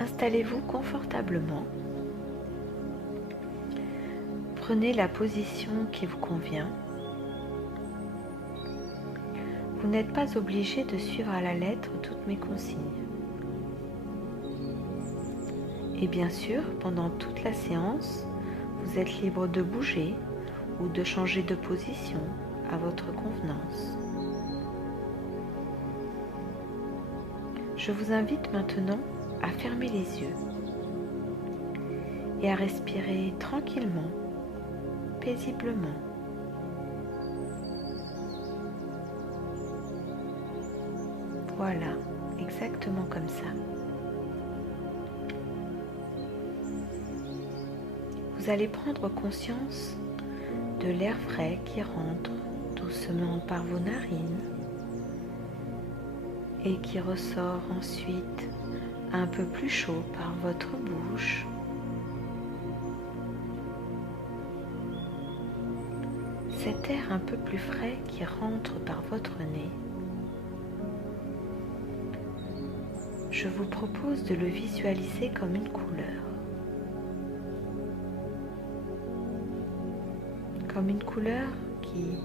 Installez-vous confortablement. Prenez la position qui vous convient. Vous n'êtes pas obligé de suivre à la lettre toutes mes consignes. Et bien sûr, pendant toute la séance, vous êtes libre de bouger ou de changer de position à votre convenance. Je vous invite maintenant à fermer les yeux et à respirer tranquillement, paisiblement. Voilà, exactement comme ça. Vous allez prendre conscience de l'air frais qui rentre doucement par vos narines et qui ressort ensuite un peu plus chaud par votre bouche. Cet air un peu plus frais qui rentre par votre nez, je vous propose de le visualiser comme une couleur. Comme une couleur qui,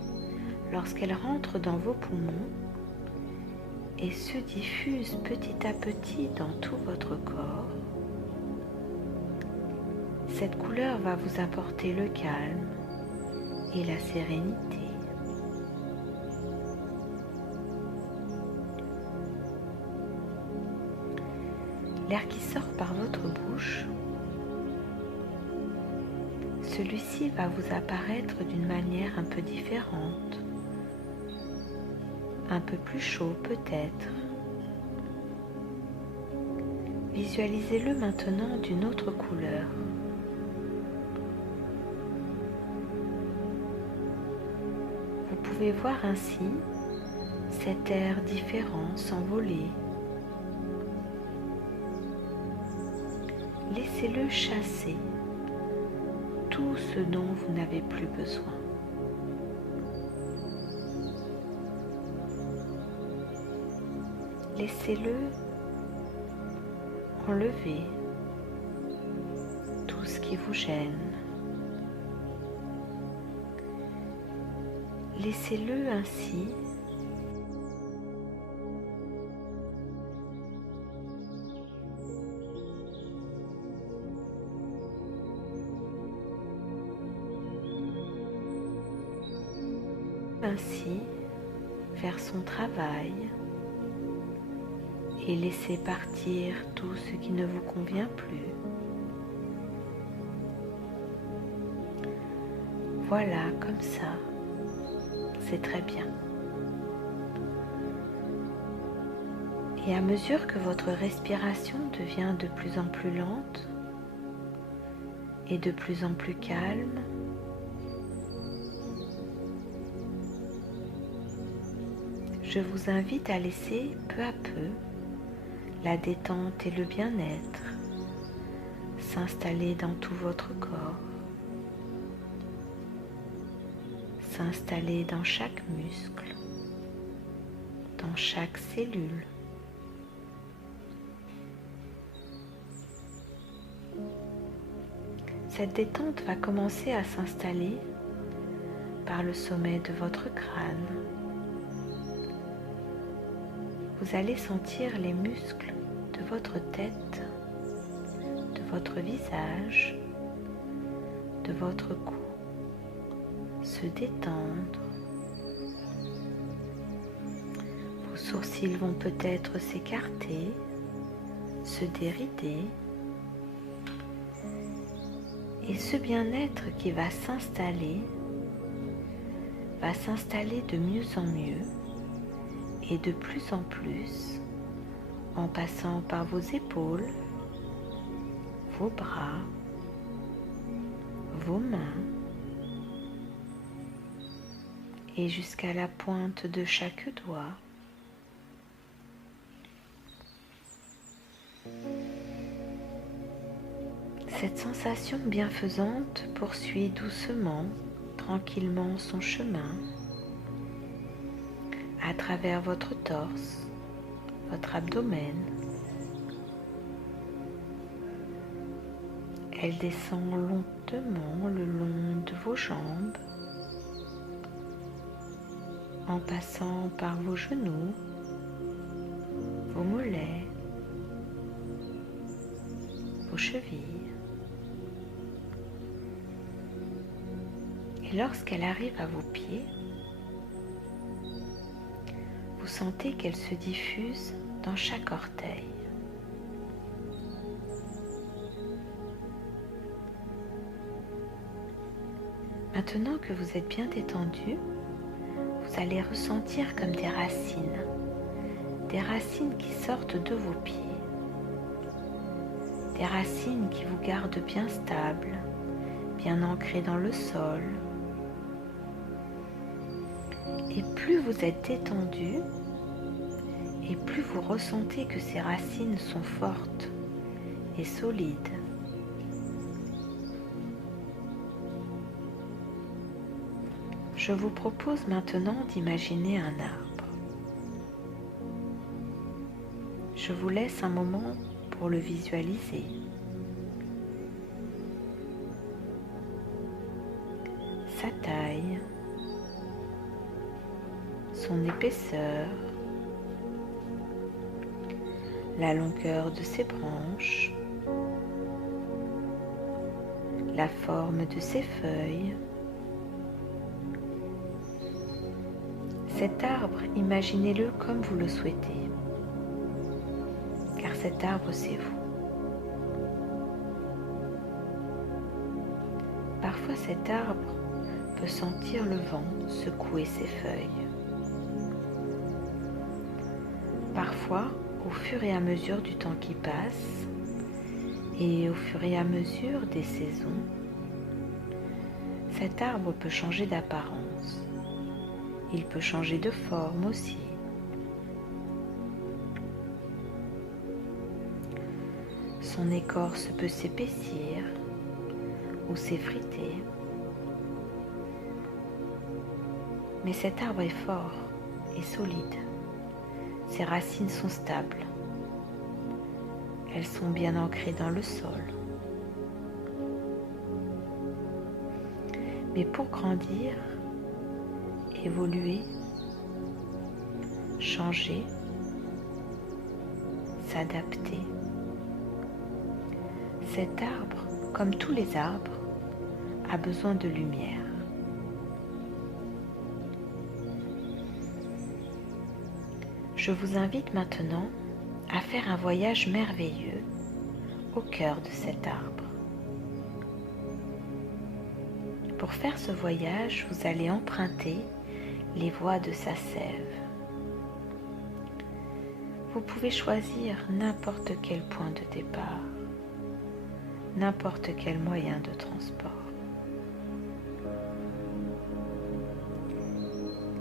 lorsqu'elle rentre dans vos poumons et se diffuse petit à petit dans tout votre corps, cette couleur va vous apporter le calme et la sérénité. L'air qui sort par votre bouche, celui-ci va vous apparaître d'une manière un peu différente, un peu plus chaud peut-être. Visualisez-le maintenant d'une autre couleur. Vous pouvez voir ainsi cet air différent s'envoler. Laissez-le chasser tout ce dont vous n'avez plus besoin. Laissez-le enlever tout ce qui vous gêne. Laissez-le ainsi faire son travail et laisser partir tout ce qui ne vous convient plus. Voilà, comme ça, c'est très bien. Et à mesure que votre respiration devient de plus en plus lente et de plus en plus calme, je vous invite à laisser peu à peu la détente et le bien-être s'installer dans tout votre corps, s'installer dans chaque muscle, dans chaque cellule. Cette détente va commencer à s'installer par le sommet de votre crâne. Vous allez sentir les muscles de votre tête, de votre visage, de votre cou se détendre. Vos sourcils vont peut-être s'écarter, se dérider. Et ce bien-être qui va s'installer de mieux en mieux et de plus en plus en passant par vos épaules, vos bras, vos mains et jusqu'à la pointe de chaque doigt. Cette sensation bienfaisante poursuit doucement, tranquillement son chemin à travers votre torse, votre abdomen, Elle descend lentement le long de vos jambes, en passant par vos genoux, vos mollets, vos chevilles. Et lorsqu'elle arrive à vos pieds, vous sentez qu'elle se diffuse dans chaque orteil. Maintenant que vous êtes bien détendu, vous allez ressentir comme des racines qui sortent de vos pieds, des racines qui vous gardent bien stable, bien ancré dans le sol. Et plus vous êtes détendu, et plus vous ressentez que ces racines sont fortes et solides. Je vous propose maintenant d'imaginer un arbre. Je vous laisse un moment pour le visualiser. Sa taille, son épaisseur, la longueur de ses branches, la forme de ses feuilles. Cet arbre, imaginez-le comme vous le souhaitez, car cet arbre, c'est vous. Parfois, cet arbre peut sentir le vent secouer ses feuilles. Parfois, au fur et à mesure du temps qui passe et au fur et à mesure des saisons, cet arbre peut changer d'apparence. Il peut changer de forme aussi. Son écorce peut s'épaissir ou s'effriter. Mais cet arbre est fort et solide. Ses racines sont stables. Elles sont bien ancrées dans le sol. Mais pour grandir, évoluer, changer, s'adapter, cet arbre, comme tous les arbres, a besoin de lumière. Je vous invite maintenant à faire un voyage merveilleux au cœur de cet arbre. Pour faire ce voyage, vous allez emprunter les voies de sa sève. Vous pouvez choisir n'importe quel point de départ, n'importe quel moyen de transport.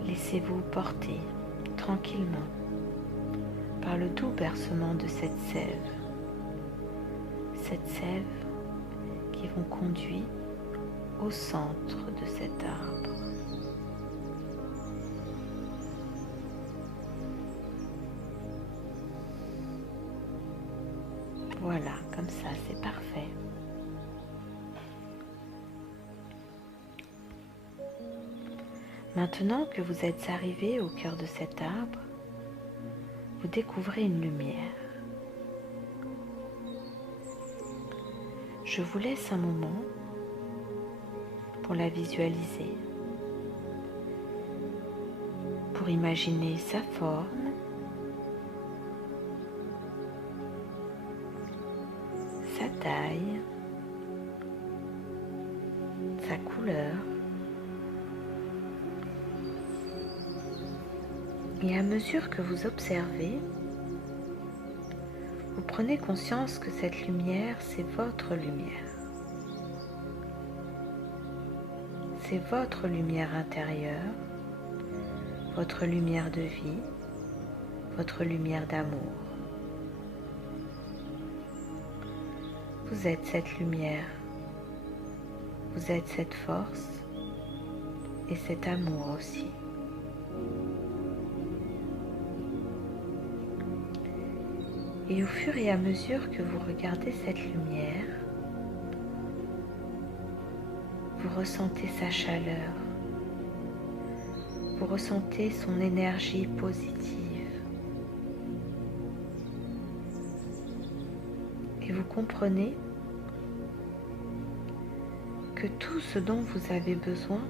Laissez-vous porter tranquillement par le doux bercement de cette sève qui vous conduit au centre de cet arbre. Voilà, comme ça, c'est parfait. Maintenant que vous êtes arrivé au cœur de cet arbre, vous découvrez une lumière. Je vous laisse un moment pour la visualiser, pour imaginer sa forme, sa taille, sa couleur. Et à mesure que vous observez, vous prenez conscience que cette lumière, c'est votre lumière. C'est votre lumière intérieure, votre lumière de vie, votre lumière d'amour. Vous êtes cette lumière, vous êtes cette force et cet amour aussi. Et au fur et à mesure que vous regardez cette lumière, vous ressentez sa chaleur, vous ressentez son énergie positive et vous comprenez que tout ce dont vous avez besoin,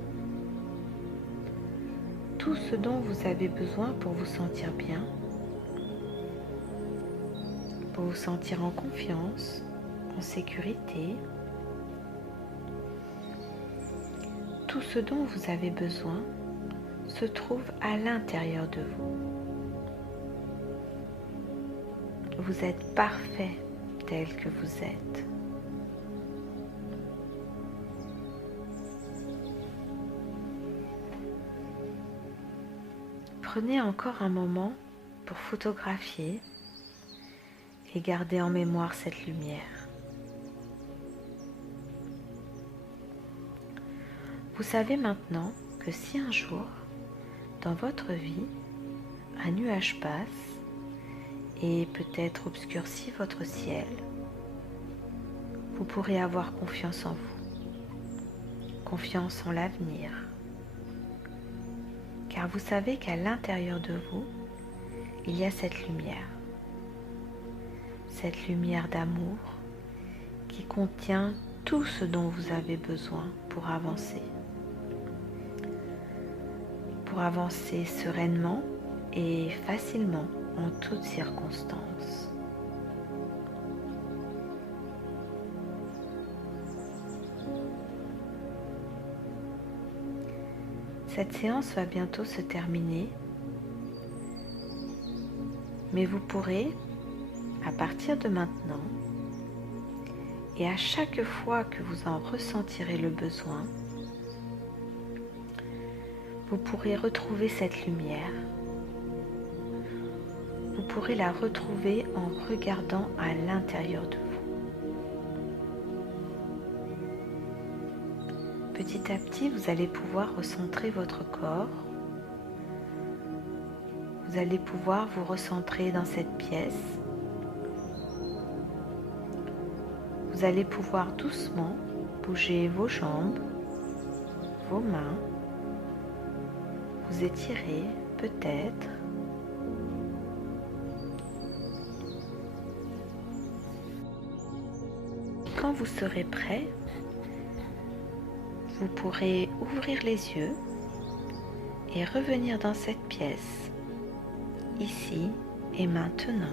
tout ce dont vous avez besoin pour vous sentir bien, pour vous sentir en confiance, en sécurité, tout ce dont vous avez besoin se trouve à l'intérieur de vous. Vous êtes parfait tel que vous êtes. Prenez encore un moment pour photographier et garder en mémoire cette lumière. Vous savez maintenant que si un jour, dans votre vie, un nuage passe et peut-être obscurcit votre ciel, vous pourrez avoir confiance en vous, confiance en l'avenir. Car vous savez qu'à l'intérieur de vous, il y a cette lumière d'amour qui contient tout ce dont vous avez besoin pour avancer sereinement et facilement en toutes circonstances. Cette séance va bientôt se terminer, mais vous pourrez, à partir de maintenant, et à chaque fois que vous en ressentirez le besoin, vous pourrez retrouver cette lumière. Vous pourrez la retrouver en regardant à l'intérieur de vous. Petit à petit, vous allez pouvoir recentrer votre corps. Vous allez pouvoir vous recentrer dans cette pièce. Vous allez pouvoir doucement bouger vos jambes, vos mains, vous étirer peut-être. Quand vous serez prêt, vous pourrez ouvrir les yeux et revenir dans cette pièce, ici et maintenant.